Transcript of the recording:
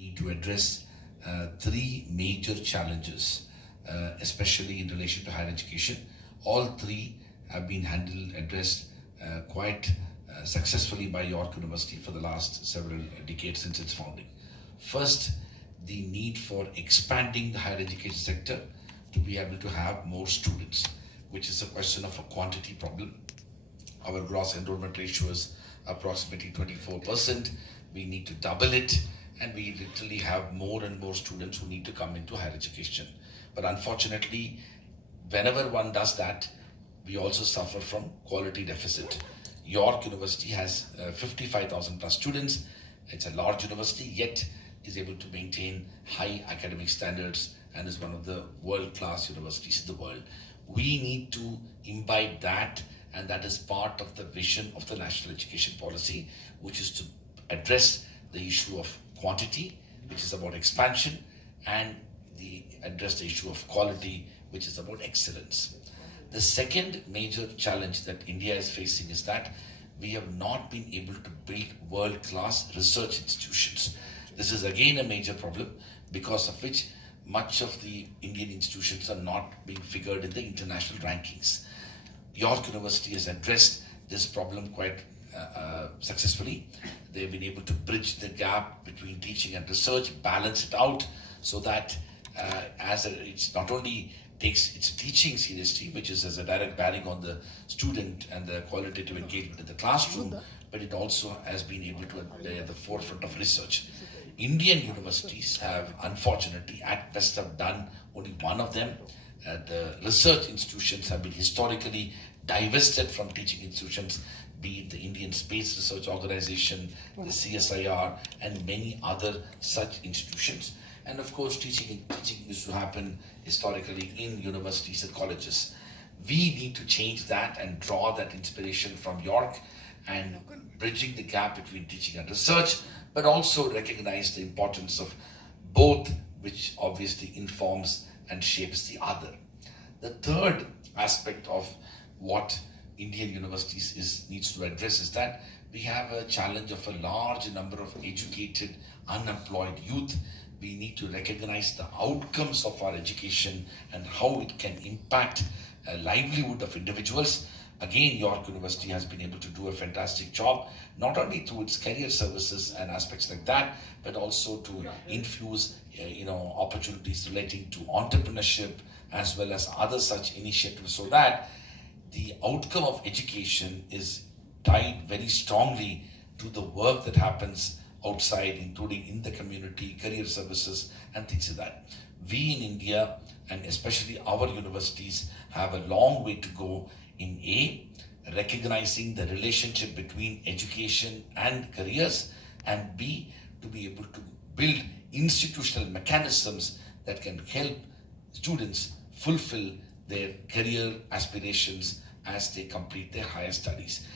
need to address three major challenges, especially in relation to higher education. All three have been addressed quite successfully by York University for the last several decades since its founding. First, the need for expanding the higher education sector to be able to have more students, which is a question of a quantity problem. Our gross enrollment ratio is approximately 24%. We need to double it, and we literally have more and more students who need to come into higher education. But unfortunately, whenever one does that, we also suffer from quality deficit. York University has 55,000 plus students. It's a large university, yet is able to maintain high academic standards and is one of the world-class universities in the world. We need to imbibe that, and that is part of the vision of the National Education Policy, which is to address the issue of quantity, which is about expansion, and address the issue of quality, which is about excellence. The second major challenge that India is facing is that we have not been able to build world-class research institutions. This is again a major problem, because of which much of the Indian institutions are not being figured in the international rankings. York University has addressed this problem quite successfully. They've been able to bridge the gap between teaching and research, balance it out, so that it's not only takes its teaching seriously, which is as a direct bearing on the student and the qualitative engagement in the classroom, but it also has been able to be at the forefront of research. Indian universities have, unfortunately, at best have done only one of them. The research institutions have been historically divested from teaching institutions, be it the Indian Space Research Organization, the CSIR, and many other such institutions. And of course, teaching used to happen historically in universities and colleges. We need to change that and draw that inspiration from York and bridging the gap between teaching and research, but also recognize the importance of both, which obviously informs and shapes the other. The third aspect of what Indian universities needs to address is that we have a challenge of a large number of educated, unemployed youth. We need to recognize the outcomes of our education and how it can impact a livelihood of individuals. Again, York University has been able to do a fantastic job, not only through its career services and aspects like that, but also to infuse opportunities relating to entrepreneurship as well as other such initiatives, so that the outcome of education is tied very strongly to the work that happens outside, including in the community, career services, and things like that. We in India, and especially our universities, have a long way to go in recognizing the relationship between education and careers, and B, to be able to build institutional mechanisms that can help students fulfill their career aspirations as they complete their higher studies.